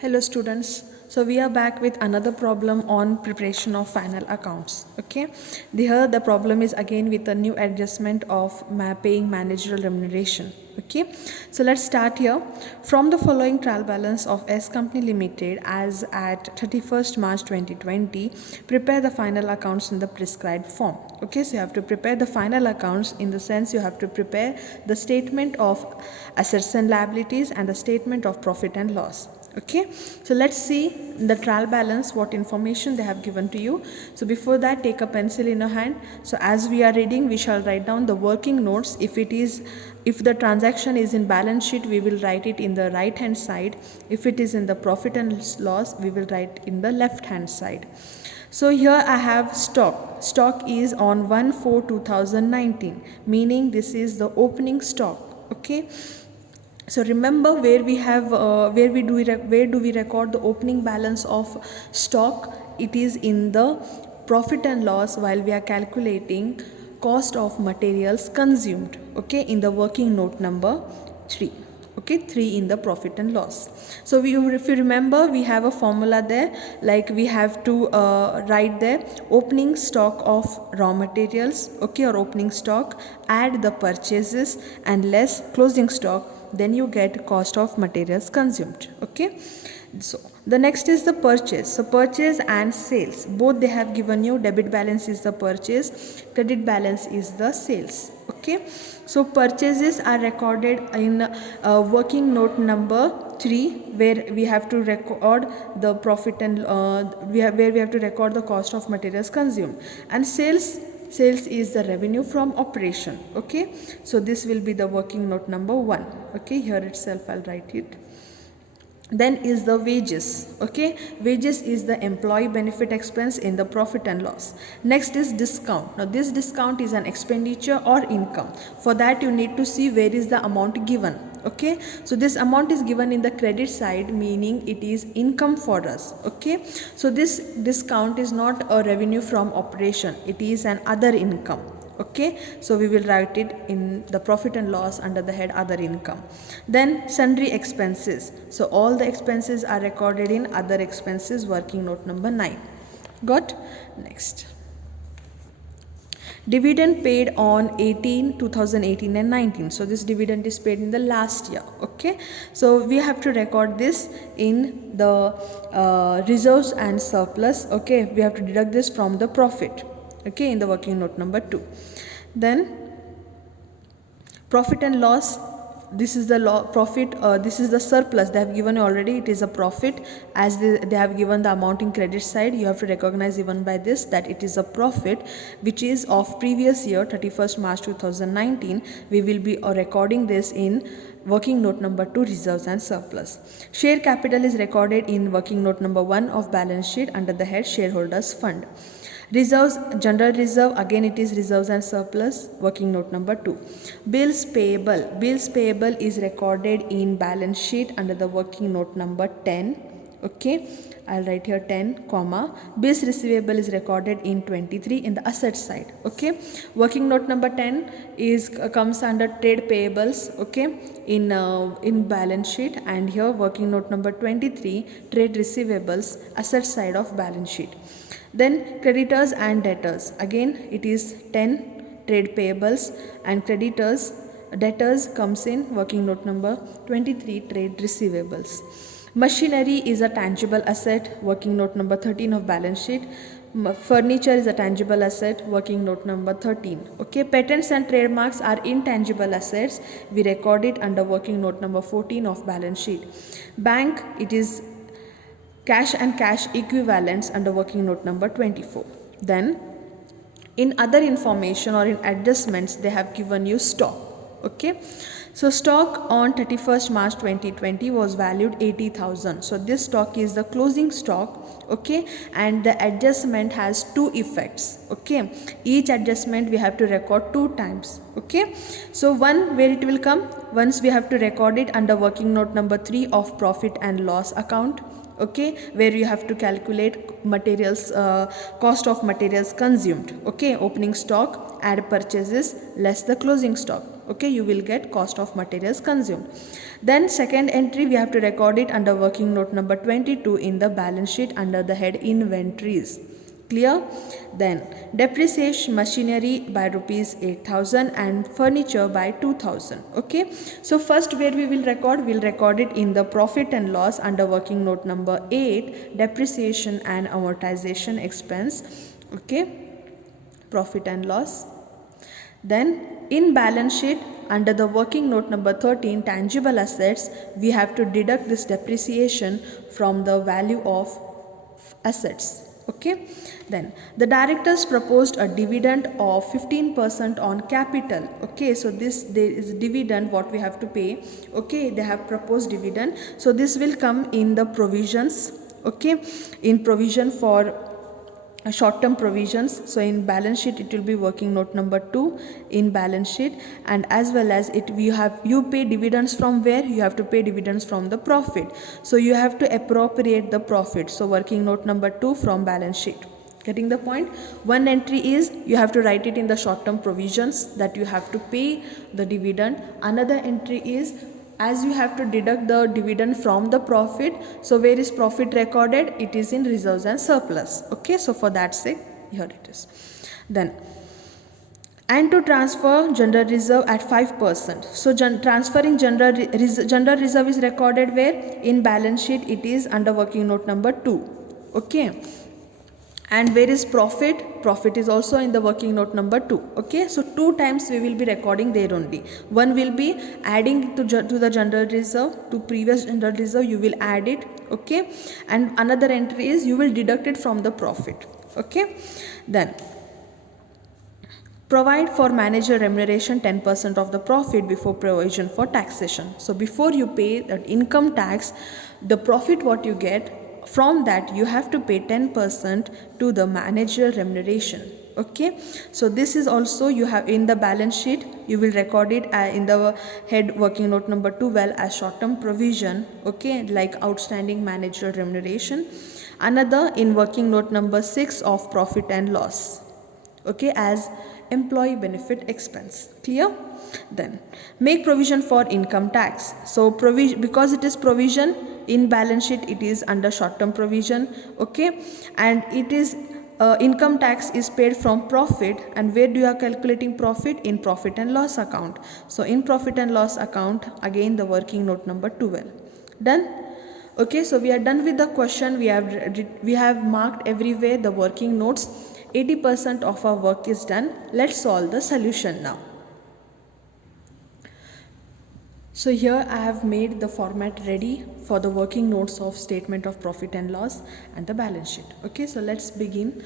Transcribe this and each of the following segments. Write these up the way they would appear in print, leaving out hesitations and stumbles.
Hello students. So we are back with another problem on preparation of final accounts. Okay. Here the problem is again with a new adjustment of paying managerial remuneration. Okay. So let's start here. From the following trial balance of S Company Limited as at 31st March 2020, prepare the final accounts in the prescribed form. Okay. So you have to prepare the final accounts in the sense you have to prepare the statement of assets and liabilities and the statement of profit and loss. Okay, so let's see the trial balance what information they have given to you. So before that, take a pencil in your hand. So as we are reading, we shall write down the working notes. If the transaction is in balance sheet, we will write it in the right hand side. If it is in the profit and loss, we will write in the left hand side. So here I have stock. Stock is on 1/4/2019, meaning this is the opening stock. Okay. So remember where do we record the opening balance of stock? It is in the profit and loss while we are calculating cost of materials consumed. Okay, in the working note number 3. Okay, 3 in the profit and loss. So if you remember, we have a formula there, like we have to write there opening stock of raw materials, okay, or opening stock, add the purchases and less closing stock, then you get cost of materials consumed. Okay, so the next is the purchase. So purchase and sales, both they have given you. Debit balance is the purchase, credit balance is the sales. Okay, so purchases are recorded in working note number 3, where we have to record the profit and where we have to record the cost of materials consumed. And sales is the revenue from operation. Okay, so this will be the working note number 1. Okay, here itself I'll write it. Then is the wages. Okay, wages is the employee benefit expense in the profit and loss. Next is discount. Now this discount is an expenditure or income. For that you need to see where is the amount given. Okay, so this amount is given in the credit side, meaning it is income for us. Okay, so this discount is not a revenue from operation, it is an other income. Okay, so we will write it in the profit and loss under the head other income. Then sundry expenses. So all the expenses are recorded in other expenses, working note number 9. Got? Next. Dividend paid on 2018 and 19. So this dividend is paid in the last year. Okay, so we have to record this in the reserves and surplus. Okay, we have to deduct this from the profit. Okay, in the working note number 2. Then profit and loss, this is the profit, this is the surplus they have given you already. It is a profit, as they have given the amount in credit side. You have to recognize even by this that it is a profit which is of previous year 31st March 2019. We will be recording this in working note number 2, reserves and surplus. Share capital is recorded in working note number 1 of balance sheet under the head shareholders fund. Reserves, general reserve, again it is reserves and surplus, working note number 2. Bills payable. Bills payable is recorded in balance sheet under the working note number 10. Okay, I'll write here 10, comma. Bills receivable is recorded in 23 in the asset side. Okay, working note number 10 is comes under trade payables. Okay, in balance sheet, and here working note number 23, trade receivables, asset side of balance sheet. Then creditors and debtors, again it is 10, trade payables, and creditors, debtors comes in working note number 23, trade receivables. Machinery is a tangible asset, working note number 13 of balance sheet. Furniture is a tangible asset, working note number 13. Okay, patents and trademarks are intangible assets. We record it under working note number 14 of balance sheet. Bank, it is cash and cash equivalents under working note number 24. Then in other information or in adjustments, they have given you stock. Okay, so stock on 31st March 2020 was valued 80,000. So this stock is the closing stock. Okay, and the adjustment has 2 effects. Okay, each adjustment we have to record 2 times. Okay, so one where it will come, once we have to record it under working note number 3 of profit and loss account. Okay, where you have to calculate materials, cost of materials consumed. Okay, opening stock, add purchases, less the closing stock. Okay, you will get cost of materials consumed. Then second entry, we have to record it under working note number 22 in the balance sheet under the head inventories. Clear? Then depreciation machinery by rupees 8,000 and furniture by 2,000. Okay, so first where we will record, we'll record it in the profit and loss under working note number 8, depreciation and amortization expense. Okay, profit and loss. Then in balance sheet under the working note number 13, tangible assets, we have to deduct this depreciation from the value of assets. Okay, then the directors proposed a dividend of 15% on capital. Okay, so this there is dividend what we have to pay. Okay, they have proposed dividend, so this will come in the provisions. Okay, in provision for short-term provisions. So in balance sheet it will be working note number 2 in balance sheet, and as well as it you pay dividends from where? You have to pay dividends from the profit, so you have to appropriate the profit. So working note number 2 from balance sheet. Getting the point? One entry is you have to write it in the short-term provisions that you have to pay the dividend. Another entry is as you have to deduct the dividend from the profit. So where is profit recorded? It is in reserves and surplus. Okay, so for that sake here it is. Then and to transfer general reserve at 5%. So transferring general reserve is recorded where? In balance sheet it is under working note number 2. Okay, and where is profit? Profit is also in the working note number 2. Okay, so 2 times we will be recording there only. One will be adding to the general reserve, to previous general reserve you will add it. Okay, and another entry is you will deduct it from the profit. Okay, then provide for manager remuneration 10% of the profit before provision for taxation. So before you pay that income tax, the profit what you get, from that you have to pay 10% to the manager remuneration. Okay, so this is also you have in the balance sheet, you will record it in the head working note number 12 as short-term provision. Okay, like outstanding manager remuneration. Another in working note number 6 of profit and loss. Okay, as employee benefit expense. Clear? Then make provision for income tax. So provision, because it is provision in balance sheet, it is under short term provision. Okay, and it is income tax is paid from profit, and where do you are calculating profit? In profit and loss account. So in profit and loss account, again the working note number 12. Done? Okay, so we are done with the question. We have marked everywhere the working notes. 80% of our work is done. Let's solve the solution now. So here I have made the format ready for the working notes of statement of profit and loss and the balance sheet. Okay, so let's begin.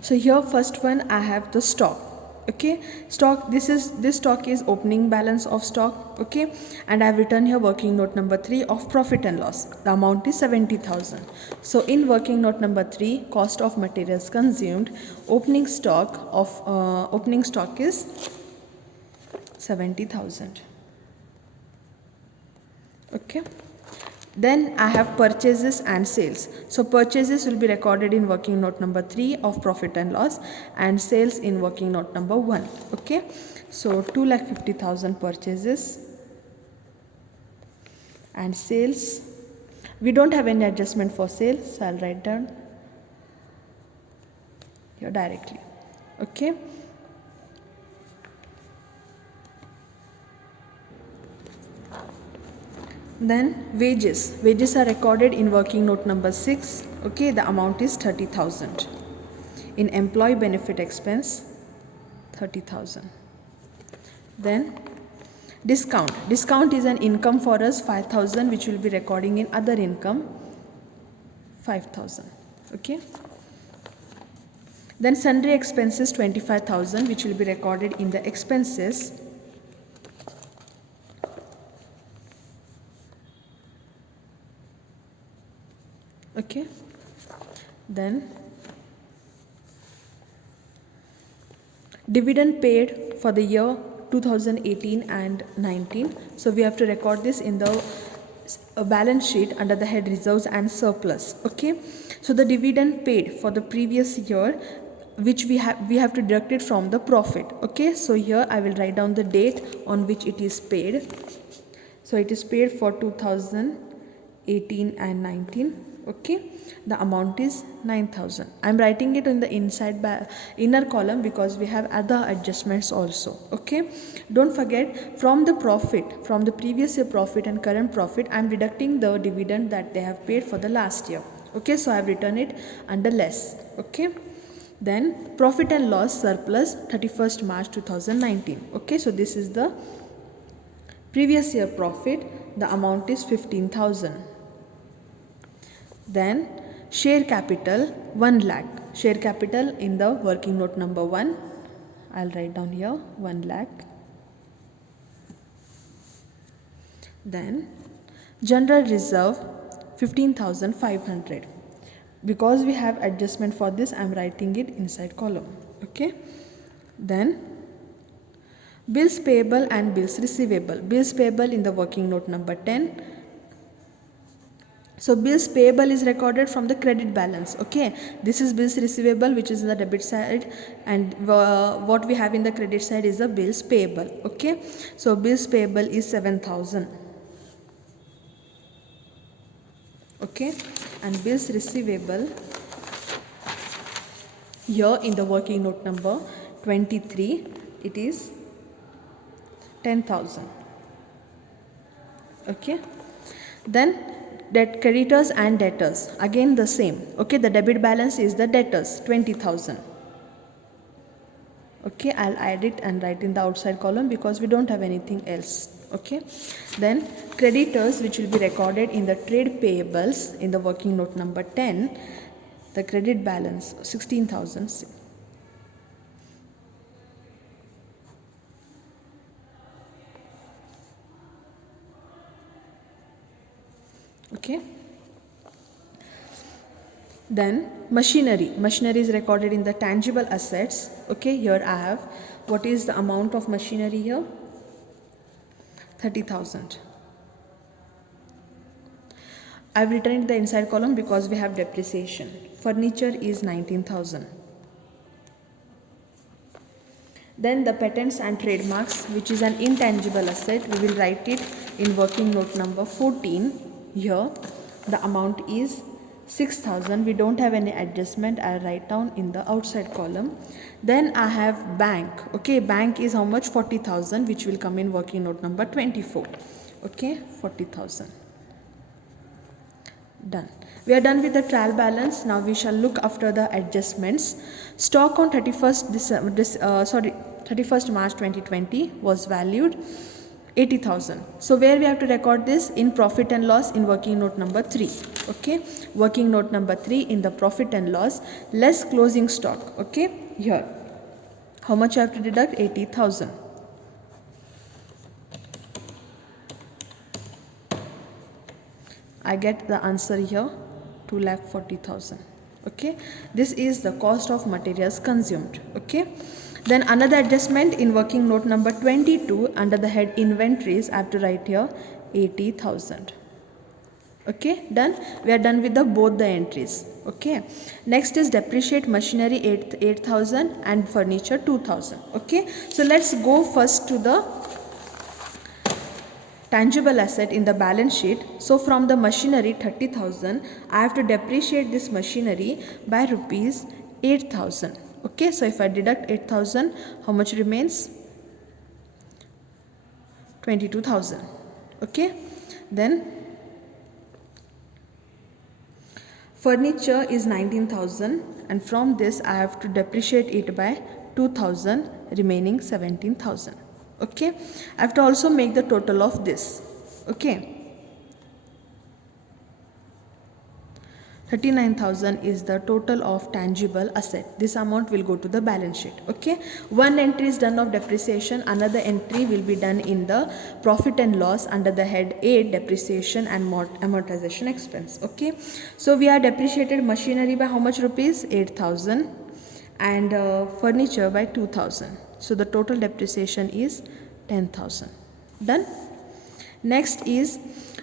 So here first one I have the stock. Okay, stock, this stock is opening balance of stock. Okay, and I have written here working note number 3 of profit and loss. The amount is 70,000. So in working note number 3, cost of materials consumed, opening stock is 70,000. Okay, then I have purchases and sales. So purchases will be recorded in working note number 3 of profit and loss, and sales in working note number 1. Okay, so 2,50,000 purchases and sales. We don't have any adjustment for sales, so I'll write down here directly. Okay, then wages are recorded in working note number 6. Okay, the amount is 30,000. In employee benefit expense, 30,000. Then discount is an income for us, 5,000, which will be recording in other income, 5,000. Okay, then sundry expenses, 25,000, which will be recorded in the expenses. Okay, then dividend paid for the year 2018 and 19. So we have to record this in the balance sheet under the head reserves and surplus. Okay, so the dividend paid for the previous year we have to deduct it from the profit. Okay, so here I will write down the date on which it is paid. So it is paid for 2018 and 19. Okay, the amount is 9,000. I'm writing it in the inner column because we have other adjustments also. Okay, don't forget, from the profit, from the previous year profit and current profit, I'm deducting the dividend that they have paid for the last year. Okay, so I have written it under less. Okay, then profit and loss surplus 31st March 2019. Okay, so this is the previous year profit. The amount is 15,000. Then share capital 1 lakh. Share capital in the working note number 1. I'll write down here 1 lakh. Then general reserve 15,500. Because we have adjustment for this, I'm writing it inside column. Okay. Then bills payable and bills receivable. Bills payable in the working note number 10. So bills payable is recorded from the credit balance. Okay, this is bills receivable, which is in the debit side, and what we have in the credit side is the bills payable. Okay, so bills payable is 7,000. Okay, and bills receivable here in the working note number 23, it is 10,000. Okay, then that creditors and debtors, again the same. Okay, the debit balance is the debtors 20,000. Okay, I'll add it and write in the outside column because we don't have anything else. Okay, then creditors, which will be recorded in the trade payables in the working note number 10, the credit balance 16,000. Okay, then machinery is recorded in the tangible assets. Okay, here I have, what is the amount of machinery here? 30,000. I've written in the inside column because we have depreciation. Furniture is 19,000. Then the patents and trademarks, which is an intangible asset, we will write it in working note number 14. Here the amount is 6,000. We don't have any adjustment. I'll write down in the outside column. Then I have bank. Okay, bank is how much? 40,000, which will come in working note number 24. Okay, 40,000. Done. We are done with the trial balance. Now we shall look after the adjustments. Stock on 31st March 2020 was valued 80,000. So where we have to record this? In profit and loss in working note number 3. Okay, working note number 3 in the profit and loss, less closing stock. Okay, here how much I have to deduct? 80,000. I get the answer here, 2,40,000. Okay, this is the cost of materials consumed. Okay, then another adjustment in working note number 22 under the head inventories, I have to write here 80,000. Okay, done. We are done with both the entries. Okay, next is depreciate machinery 8,000 and furniture 2,000. Okay, so let's go first to the tangible asset in the balance sheet. So from the machinery 30,000, I have to depreciate this machinery by rupees 8,000. Okay, so if I deduct 8,000, how much remains? 22,000. Okay, then furniture is 19,000, and from this I have to depreciate it by 2,000, remaining 17,000. Okay, I have to also make the total of this. Okay, 39,000 is the total of tangible asset. This amount will go to the balance sheet. Okay, one entry is done of depreciation, another entry will be done in the profit and loss under the head 8, depreciation and amortization expense. Okay, so we are depreciated machinery by how much rupees? 8,000, and furniture by 2,000. So the total depreciation is 10,000. Done. Next is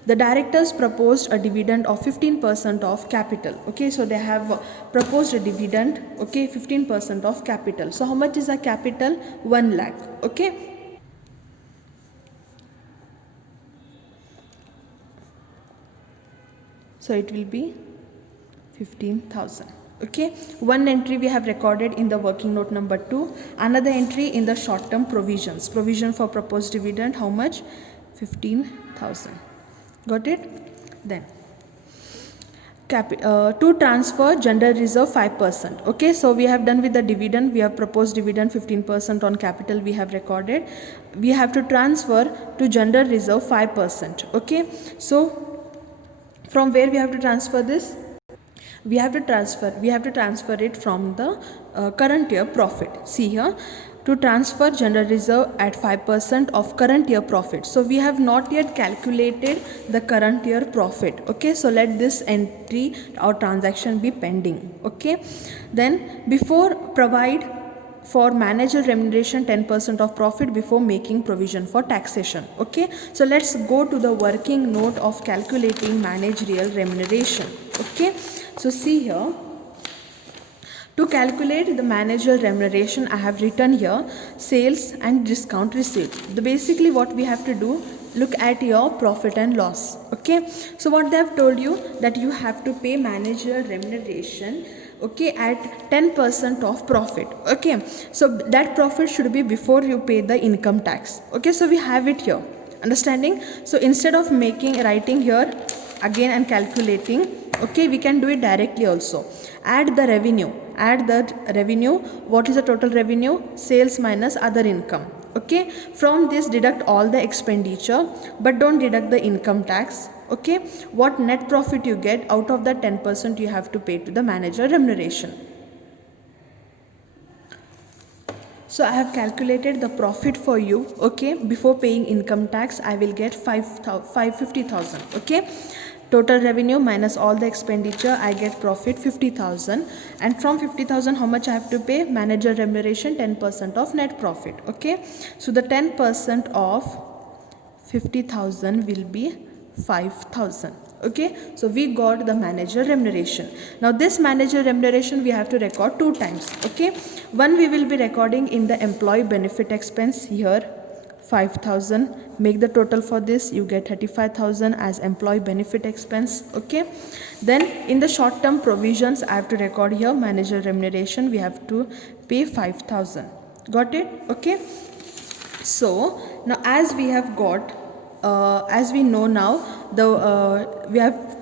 the directors proposed a dividend of 15% of capital. Okay, so they have proposed a dividend, okay, 15% of capital. So how much is the capital? 1 lakh. Okay. So it will be 15,000. Okay, one entry we have recorded in the working note number 2, another entry in the short term provisions, provision for proposed dividend, how much? 15,000. Got it? Then to transfer general reserve 5%. Okay, so we have done with the dividend, we have proposed dividend 15% on capital we have recorded. We have to transfer to general reserve 5%. Okay, so from where we have to transfer this? We have to transfer it from the current year profit. See here, to transfer general reserve at 5% of current year profit. So we have not yet calculated the current year profit. Okay, so let this entry or transaction be pending. Okay, then before provide for manager remuneration 10% of profit before making provision for taxation. Okay, so let's go to the working note of calculating managerial remuneration. Okay, so see here, to calculate the managerial remuneration, I have written here sales and discount received. Basically what we have to do, look at your profit and loss. Okay, so what they have told you, that you have to pay managerial remuneration, okay, at 10% of profit. Okay, so that profit should be before you pay the income tax. Okay, so we have it here, understanding? So instead of writing here again and calculating, okay, we can do it directly also. Add the revenue, what is the total revenue? Sales minus other income. Okay, from this deduct all the expenditure, but don't deduct the income tax. Okay, what net profit you get, out of that 10% you have to pay to the manager remuneration. So I have calculated the profit for you. Okay, before paying income tax I will get 50,000. Okay, total revenue minus all the expenditure, I get profit 50,000, and from 50,000 how much I have to pay? Manager remuneration 10% of net profit. Okay, so the 10% of 50,000 will be 5,000. Okay, so we got the manager remuneration. Now this manager remuneration we have to record 2 times. Okay, one we will be recording in the employee benefit expense, here 5,000, make the total for this, you get 35,000 as employee benefit expense. Okay, then in the short term provisions I have to record here manager remuneration, we have to pay 5,000. Got it? Okay, so now as we have got as we know now,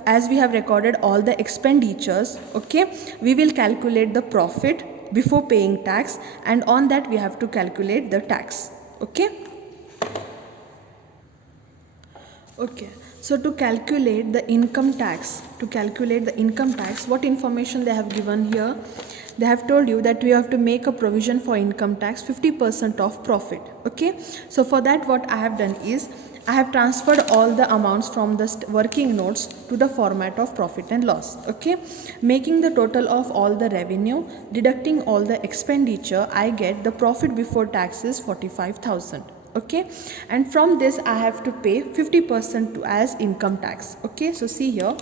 as we have recorded all the expenditures, okay, we will calculate the profit before paying tax, and on that we have to calculate the tax. Okay, okay, so to calculate the income tax, what information they have given here? They have told you that we have to make a provision for income tax 50% of profit. Okay, so for that what I have done is, I have transferred all the amounts from the working notes to the format of profit and loss. Okay, making the total of all the revenue, deducting all the expenditure, I get the profit before tax is 45,000. Okay, and from this I have to pay 50% as income tax. Okay, so see here,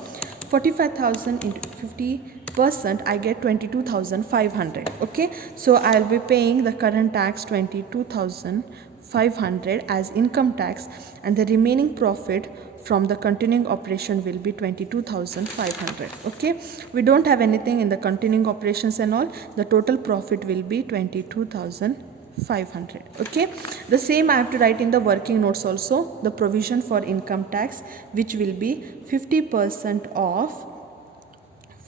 45,000 into 50%, I get 22,500. Okay, so I'll be paying the current tax 22,500 as income tax, and the remaining profit from the continuing operation will be 22,500. Okay, we don't have anything in the continuing operations and all, the total profit will be 22,500. Okay, the same I have to write in the working notes also, the provision for income tax, which will be 50% of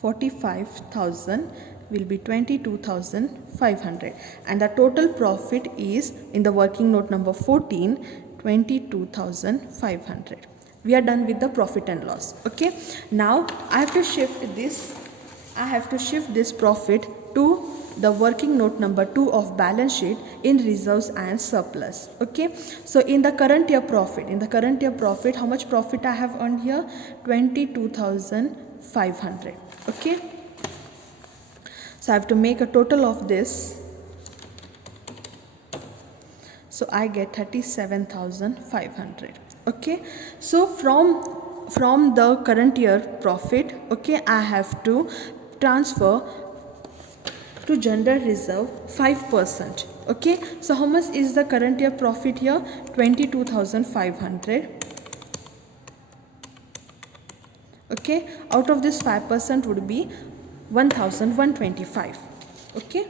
45,000 will be 22,500, and the total profit is in the working note number 14, 22,500. We are done with the profit and loss. Okay, now I have to shift this profit to the working note number 2 of balance sheet in reserves and surplus. Okay, so in the current year profit, how much profit I have earned here? 22,500. Okay, so I have to make a total of this, so I get 37,500. Okay, so from the current year profit, okay, I have to transfer to general reserve 5%. Okay, so how much is the current year profit here? 22,500. Okay, out of this 5% would be 1,125. Okay,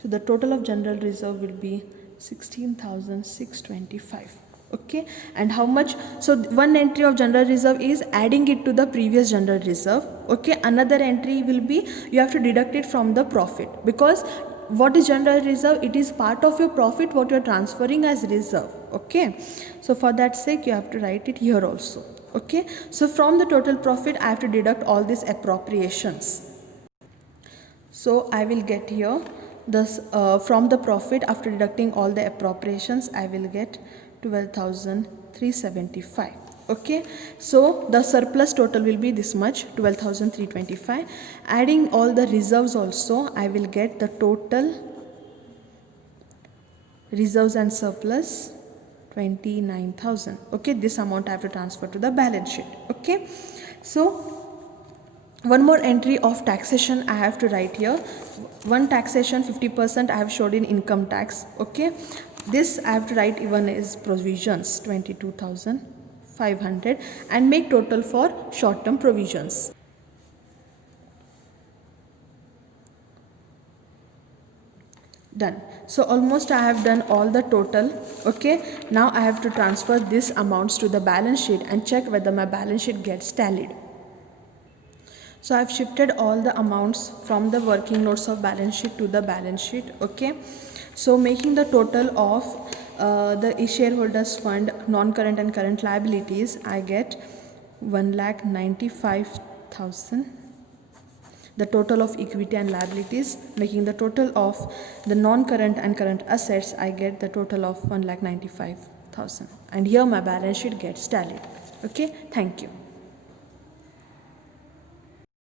so the total of general reserve will be 16,625. Okay, and how much? So one entry of general reserve is adding it to the previous general reserve. Okay, another entry will be you have to deduct it from the profit, because what is general reserve? It is part of your profit what you are transferring as reserve. Okay, so for that sake you have to write it here also. Okay, so from the total profit I have to deduct all these appropriations. So I will get here this from the profit after deducting all the appropriations I will get 12,375. Okay, so the surplus total will be this much, 12,325. Adding all the reserves also I will get the total reserves and surplus 29,000. Okay, this amount I have to transfer to the balance sheet. Okay, so one more entry of taxation I have to write here. One taxation 50% I have showed in income tax. Okay, this I have to write even as provisions 22,500 and make total for short term provisions. Done. So almost I have done all the total. Okay, now I have to transfer these amounts to the balance sheet and check whether my balance sheet gets tallied. So I have shifted all the amounts from the working notes of balance sheet to the balance sheet. Okay, so making the total of the shareholders fund, non-current and current liabilities, I get 1,95,000. The total of equity and liabilities, making the total of the non-current and current assets, I get the total of 1,95,000. And here my balance sheet gets tallied. Okay, thank you.